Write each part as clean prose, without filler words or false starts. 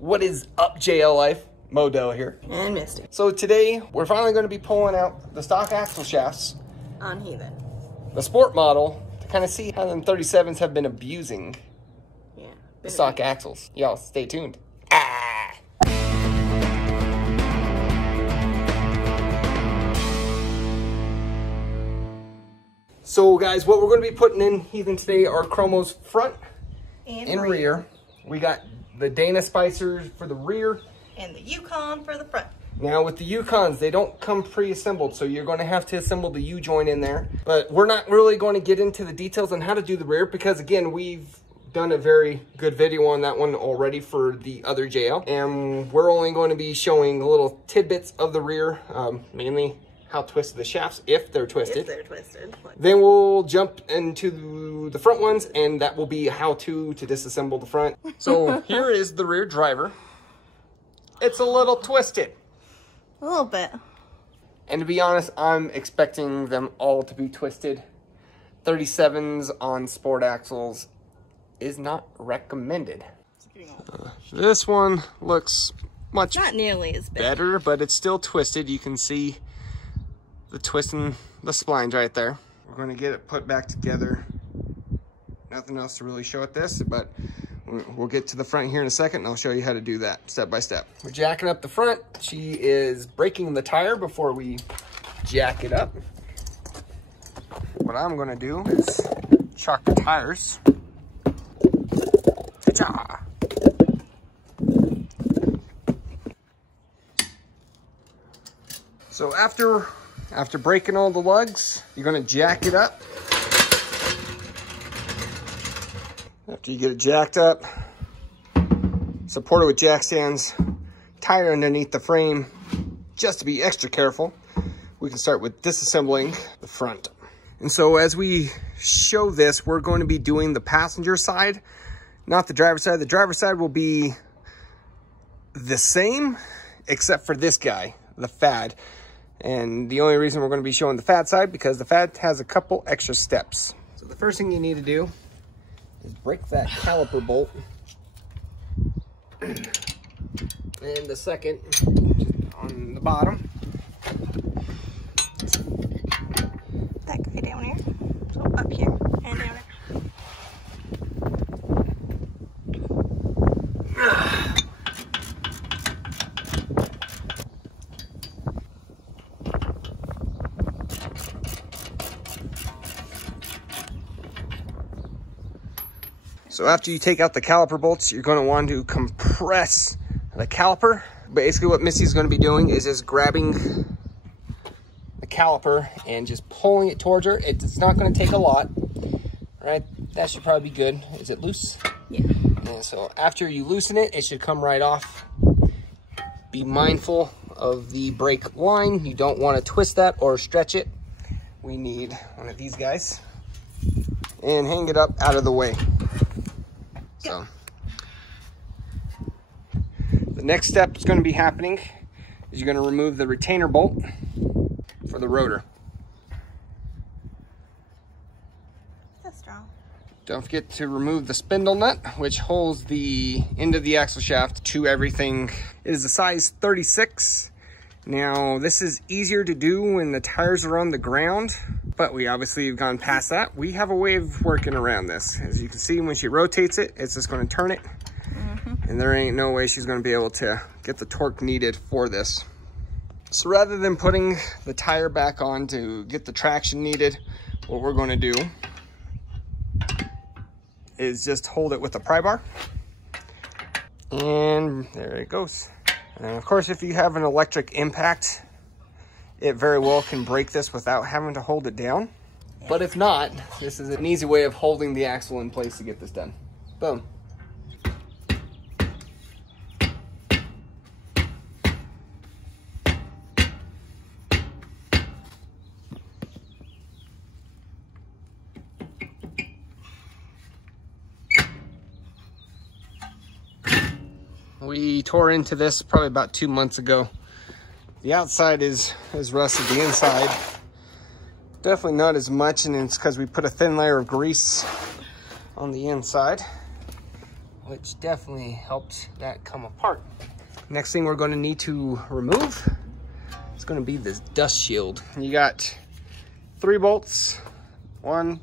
What is up, JL Life? Modell here. And Misty. So today, we're finally going to be pulling out the stock axle shafts On Heathen. the sport model, to kind of see how them 37s have been abusing the stock axles. Y'all, stay tuned. So guys, what we're going to be putting in Heathen today are Chromo's front and rear. We got the Dana Spicers for the rear. And the Yukon for the front. Now with the Yukons, they don't come pre-assembled, so you're going to have to assemble the U-joint in there. But we're not really going to get into the details on how to do the rear because again, we've done a very good video on that one already for the other JL. And we're only going to be showing little tidbits of the rear, mainly how twisted the shafts, if they're twisted. If they're twisted. Then we'll jump into the front ones, and that will be how to disassemble the front. So here is the rear driver. It's a little twisted. A little bit. And to be honest, I'm expecting them all to be twisted. 37s on sport axles is not recommended. This one looks much not nearly as better, but it's still twisted. You can see the twist in the splines right there. We're going to get it put back together. Nothing else to really show at this, but we'll get to the front here in a second and I'll show you how to do that step by step. We're jacking up the front. She is breaking the tire before we jack it up. What I'm going to do is chock the tires. Ta-cha! So after breaking all the lugs, you're going to jack it up. After you get it jacked up, support it with jack stands, tie it underneath the frame. Just to be extra careful, we can start with disassembling the front. And so as we show this, we're going to be doing the passenger side, not the driver's side. The driver's side will be the same, except for this guy, the Fad. And the only reason we're going to be showing the Fad side, because the Fad has a couple extra steps. So the first thing you need to do is break that caliper bolt. And the second, on the bottom. That guy down here. So up here and down there. So after you take out the caliper bolts, you're going to want to compress the caliper. Basically what Missy's going to be doing is just grabbing the caliper and just pulling it towards her. It's not going to take a lot, right? That should probably be good. Is it loose? Yeah. And so after you loosen it, it should come right off. Be mindful of the brake line. You don't want to twist that or stretch it. We need one of these guys and hang it up out of the way. So the next step is going to be happening is you're going to remove the retainer bolt for the rotor. That's strong. Don't forget to remove the spindle nut, which holds the end of the axle shaft to everything. It is a size 36. Now this is easier to do when the tires are on the ground, but we obviously have gone past that. We have a way of working around this. As you can see, when she rotates it, it's just going to turn it. And there ain't no way she's going to be able to get the torque needed for this. So rather than putting the tire back on to get the traction needed, what we're going to do is just hold it with a pry bar. And there it goes. And of course, if you have an electric impact, it very well can break this without having to hold it down. But if not, this is an easy way of holding the axle in place to get this done. Boom. We tore into this probably about 2 months ago. The outside is rusted, the inside definitely not as much, and it's because we put a thin layer of grease on the inside. which definitely helped that come apart. Next thing we're going to need to remove is going to be this dust shield. You got 3 bolts, 1,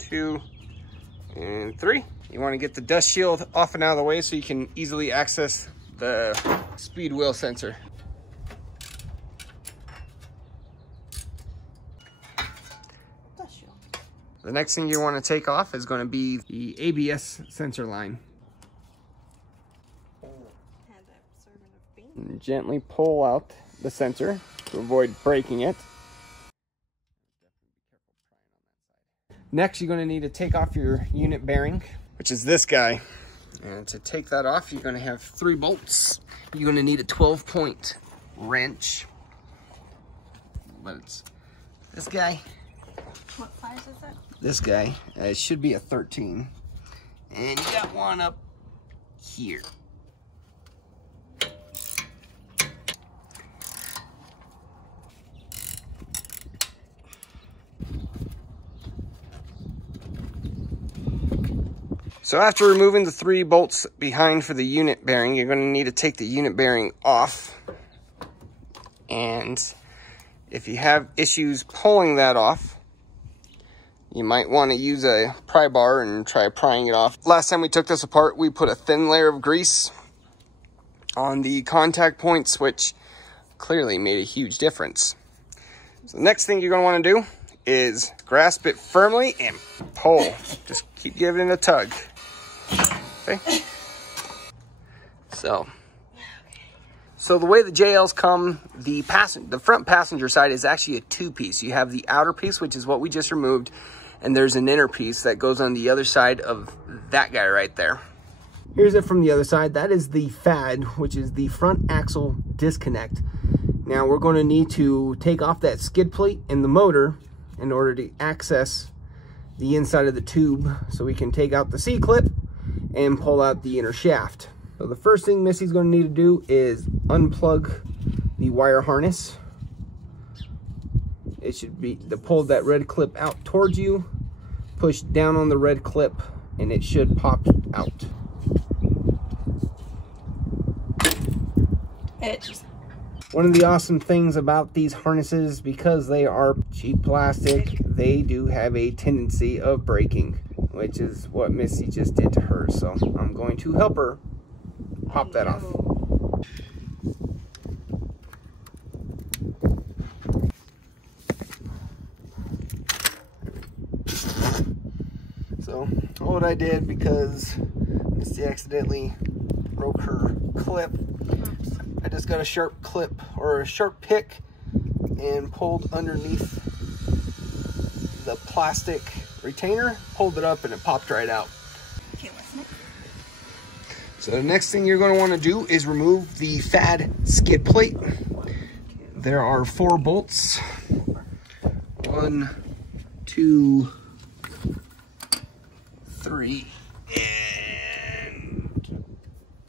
2, and 3. You want to get the dust shield off and out of the way so you can easily access the speed wheel sensor. Dust shield. The next thing you want to take off is going to be the ABS sensor line. And gently pull out the sensor to avoid breaking it. Next, you're going to need to take off your unit bearing, which is this guy. And to take that off, you're going to have 3 bolts. You're going to need a 12-point wrench. But it's this guy. What size is it? This guy. It should be a 13. And you got one up here. So after removing the 3 bolts behind for the unit bearing, you're going to need to take the unit bearing off. And if you have issues pulling that off, you might want to use a pry bar and try prying it off. Last time we took this apart, we put a thin layer of grease on the contact points, which clearly made a huge difference. So the next thing you're going to want to do is grasp it firmly and pull. Just keep giving it a tug. Okay. So the way the JLs come, the front passenger side is actually a 2-piece. You have the outer piece, which is what we just removed, and there's an inner piece that goes on the other side of that guy right there. Here's it from the other side. That is the FAD, which is the front axle disconnect. Now we're going to need to take off that skid plate and the motor in order to access the inside of the tube, so we can take out the C-clip and pull out the inner shaft. So the first thing Missy's going to need to do is unplug the wire harness. It should be to pull that red clip out towards you, push down on the red clip, and it should pop out. One of the awesome things about these harnesses, because they are cheap plastic, they do have a tendency of breaking, which is what Missy just did to her. So I'm going to help her pop that off. So what I did, because Missy accidentally broke her clip, I just got a sharp clip or a sharp pick and pulled underneath the plastic retainer, pulled it up, and it popped right out. Okay, what's next? So the next thing you're going to want to do is remove the FAD skid plate. There are 4 bolts. 1, 2, 3, and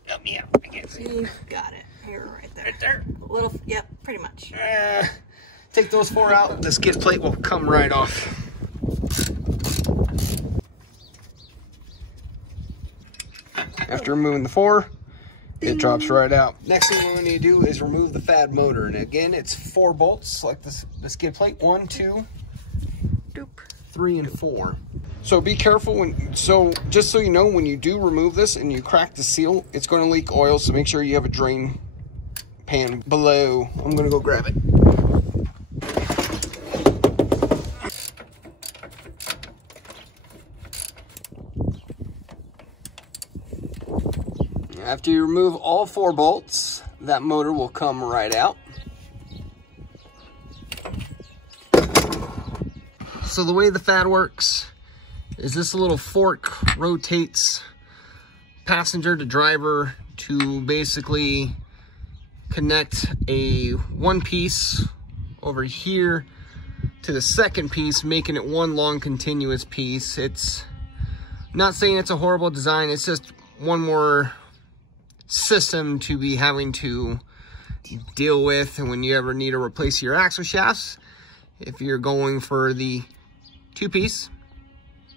help me out. I can't see. You got it. Here, right there. Right there. A little, yep, pretty much. Take those 4 out. The skid plate will come right off. After removing the 4, it drops right out. Next thing we're going to need to do is remove the FAD motor. And again, it's 4 bolts, like the skid plate. 1, 2, 3, and 4. So be careful just so you know, when you do remove this and you crack the seal, it's going to leak oil. So make sure you have a drain pan below. I'm going to go grab it. After you remove all 4 bolts, that motor will come right out. So the way the FAD works is this little fork rotates passenger to driver to basically connect a 1 piece over here to the second piece, making it one long continuous piece. It's not saying it's a horrible design, it's just one more system to be having to deal with when you ever need to replace your axle shafts. If you're going for the 2-piece,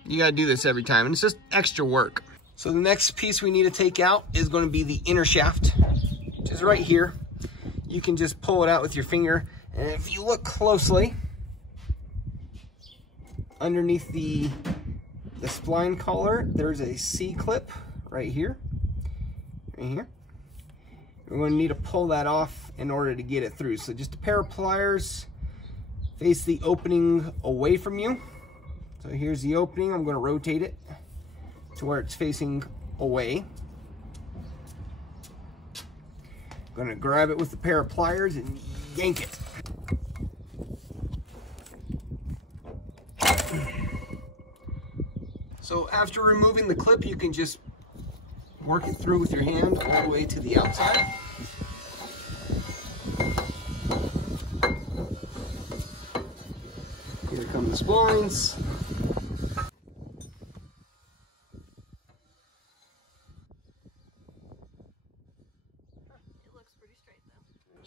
you gotta do this every time, and it's just extra work. So the next piece we need to take out is going to be the inner shaft, which is right here. You can just pull it out with your finger, and if you look closely, underneath the spline collar, there's a C-clip right here, We're going to need to pull that off in order to get it through. So just a pair of pliers, face the opening away from you. So here's the opening. I'm going to rotate it to where it's facing away. I'm going to grab it with a pair of pliers and yank it. So after removing the clip, you can just work it through with your hand all the way to the outside. Here come the splines.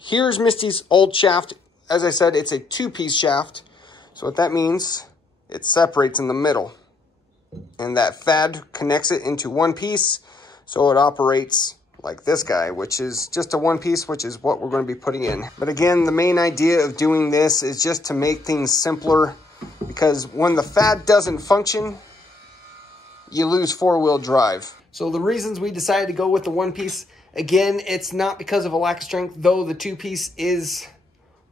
Here's Misty's old shaft. As I said, it's a 2-piece shaft. So what that means, it separates in the middle. And that FAD connects it into one piece. So it operates like this guy, which is just a 1-piece, which is what we're going to be putting in. But again, the main idea of doing this is just to make things simpler, because when the FAD doesn't function, you lose 4-wheel drive. So the reasons we decided to go with the 1-piece, again, it's not because of a lack of strength, though the 2-piece is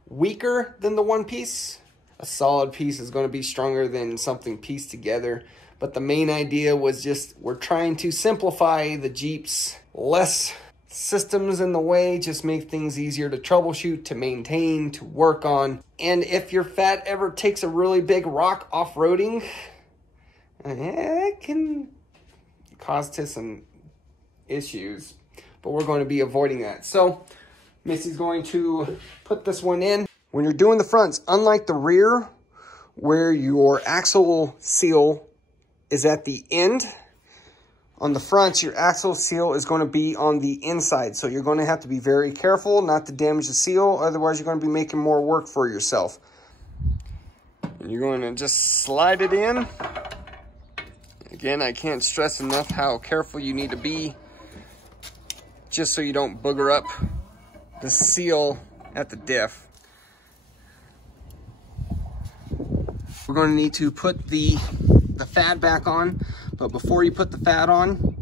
weaker than the 1-piece. A solid piece is going to be stronger than something pieced together. But the main idea was just, we're trying to simplify the Jeeps. Less systems in the way, just make things easier to troubleshoot, to maintain, to work on. And if your FAD ever takes a really big rock off-roading, it can cause to some issues. But we're going to be avoiding that. So Misty's going to put this one in. When you're doing the fronts, unlike the rear, where your axle seal is at the end, on the front, your axle seal is going to be on the inside. So you're going to have to be very careful not to damage the seal. Otherwise, you're going to be making more work for yourself. And you're going to just slide it in. Again, I can't stress enough how careful you need to be, just so you don't booger up the seal at the diff. We're going to need to put the FAD back on, but before you put the FAD on,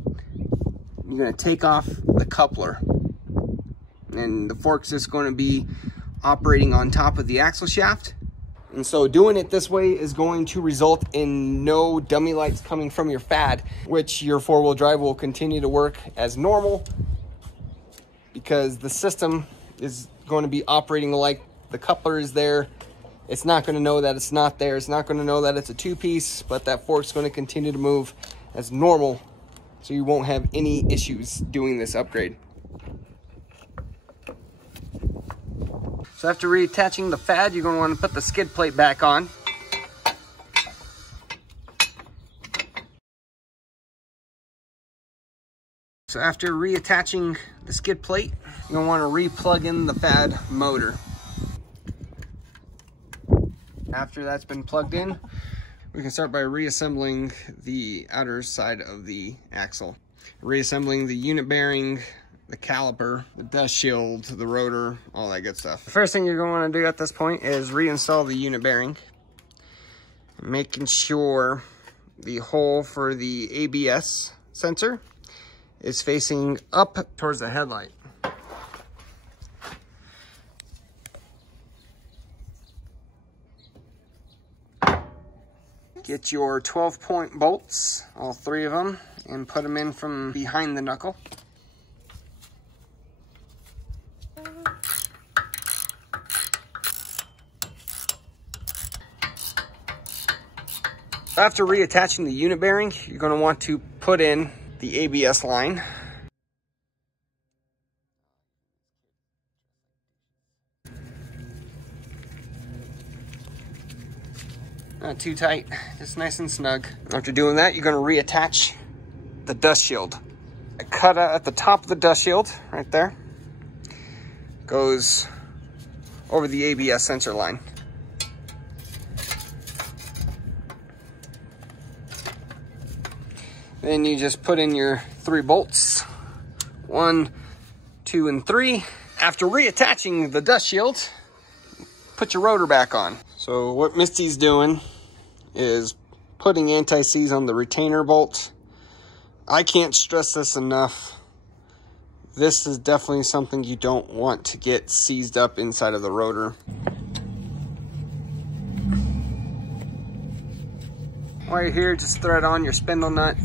you're going to take off the coupler, and the fork's just going to be operating on top of the axle shaft. And so doing it this way is going to result in no dummy lights coming from your FAD, which your 4-wheel drive will continue to work as normal, because the system is going to be operating like the coupler is there. It's not going to know that it's not there. It's not going to know that it's a 2-piece, but that fork's going to continue to move as normal, so you won't have any issues doing this upgrade. So after reattaching the FAD, you're going to want to put the skid plate back on. So after reattaching the skid plate, you're going to want to re-plug in the FAD motor. After that's been plugged in, we can start by reassembling the outer side of the axle. Reassembling the unit bearing, the caliper, the dust shield, the rotor, all that good stuff. The first thing you're going to want to do at this point is reinstall the unit bearing, making sure the hole for the ABS sensor is facing up towards the headlight. Get your 12-point bolts, all 3 of them, and put them in from behind the knuckle. After reattaching the unit bearing, you're going to want to put in the ABS line. Not too tight, just nice and snug. After doing that, you're going to reattach the dust shield. I cut at the top of the dust shield, right there. Goes over the ABS sensor line. Then you just put in your 3 bolts, 1, 2, and 3. After reattaching the dust shield, put your rotor back on. So what Misty's doing is putting anti-seize on the retainer bolt. I can't stress this enough. This is definitely something you don't want to get seized up inside of the rotor. While you're here, just thread on your spindle nut.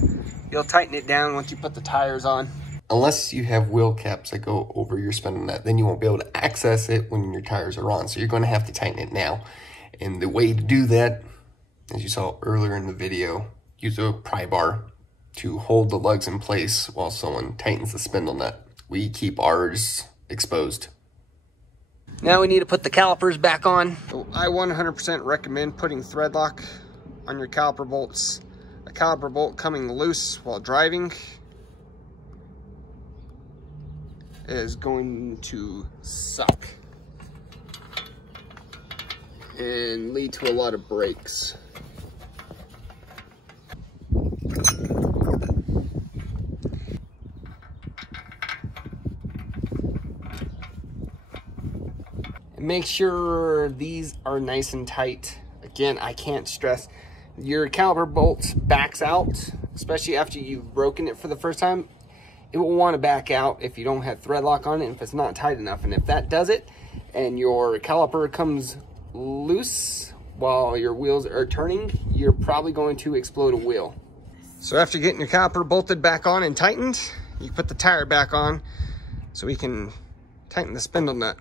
You'll tighten it down once you put the tires on. Unless you have wheel caps that go over your spindle nut, then you won't be able to access it when your tires are on. So you're going to have to tighten it now. And the way to do that, as you saw earlier in the video, use a pry bar to hold the lugs in place while someone tightens the spindle nut. We keep ours exposed. Now we need to put the calipers back on. So I 100% recommend putting thread lock on your caliper bolts. A caliper bolt coming loose while driving is going to suck and lead to a lot of breaks. And make sure these are nice and tight. Again, I can't stress, your caliper bolt backs out, especially after you've broken it for the first time. It will want to back out if you don't have thread lock on it, if it's not tight enough. And if that does it, and your caliper comes loose while your wheels are turning, you're probably going to explode a wheel. So after getting your caliper bolted back on and tightened, you put the tire back on so we can tighten the spindle nut.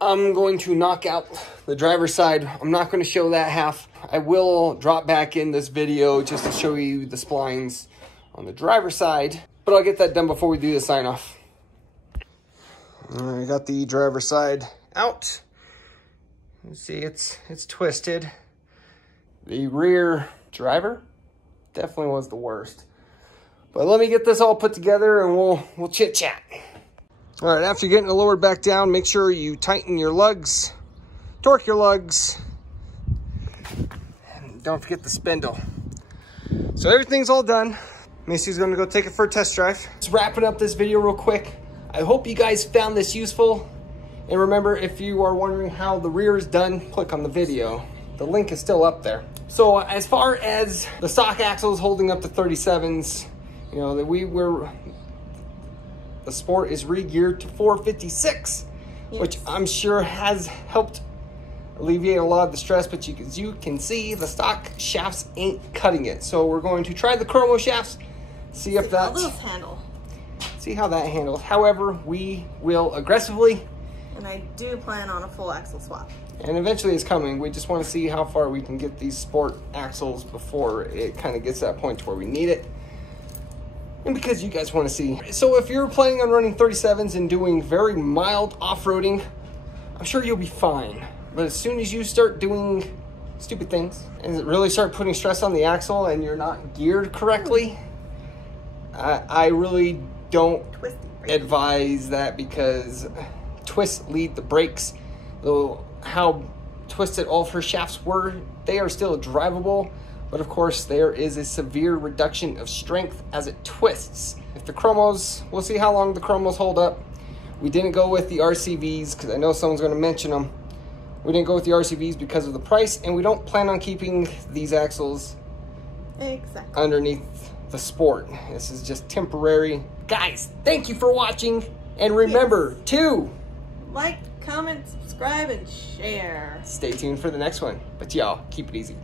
I'm going to knock out the driver's side. I'm not going to show that half. I will drop back in this video just to show you the splines on the driver's side, but I'll get that done before we do the sign off. I got the driver's side out. You see it's twisted. The rear driver definitely was the worst. But let me get this all put together and we'll chit chat. All right, after getting it lowered back down, make sure you tighten your lugs, torque your lugs, and don't forget the spindle. So everything's all done. Macy's gonna go take it for a test drive. Just wrapping up this video real quick. I hope you guys found this useful. And remember, if you are wondering how the rear is done, click on the video. The link is still up there. So as far as the stock axles holding up to 37s, you know, the Sport is re-geared to 456, yes, which I'm sure has helped alleviate a lot of the stress, but as you can see, the stock shafts ain't cutting it. So we're going to try the chromo shafts, see if that handles. However, we will aggressively. And I do plan on a full axle swap. And eventually it's coming. We just want to see how far we can get these Sport axles before it kind of gets to that point to where we need it. And because you guys want to see. So if you're planning on running 37s and doing very mild off-roading, I'm sure you'll be fine. But as soon as you start doing stupid things and really start putting stress on the axle and you're not geared correctly, I really don't advise that, because twists lead the brakes. Though how twisted all of her shafts were, they are still drivable. But of course, there is a severe reduction of strength as it twists. If the chromos, we'll see how long the chromos hold up. We didn't go with the RCVs because I know someone's going to mention them. We didn't go with the RCVs because of the price, and we don't plan on keeping these axles underneath the Sport. This is just temporary. Guys, thank you for watching, and remember to like, comment, subscribe, and share. Stay tuned for the next one. But y'all, keep it easy.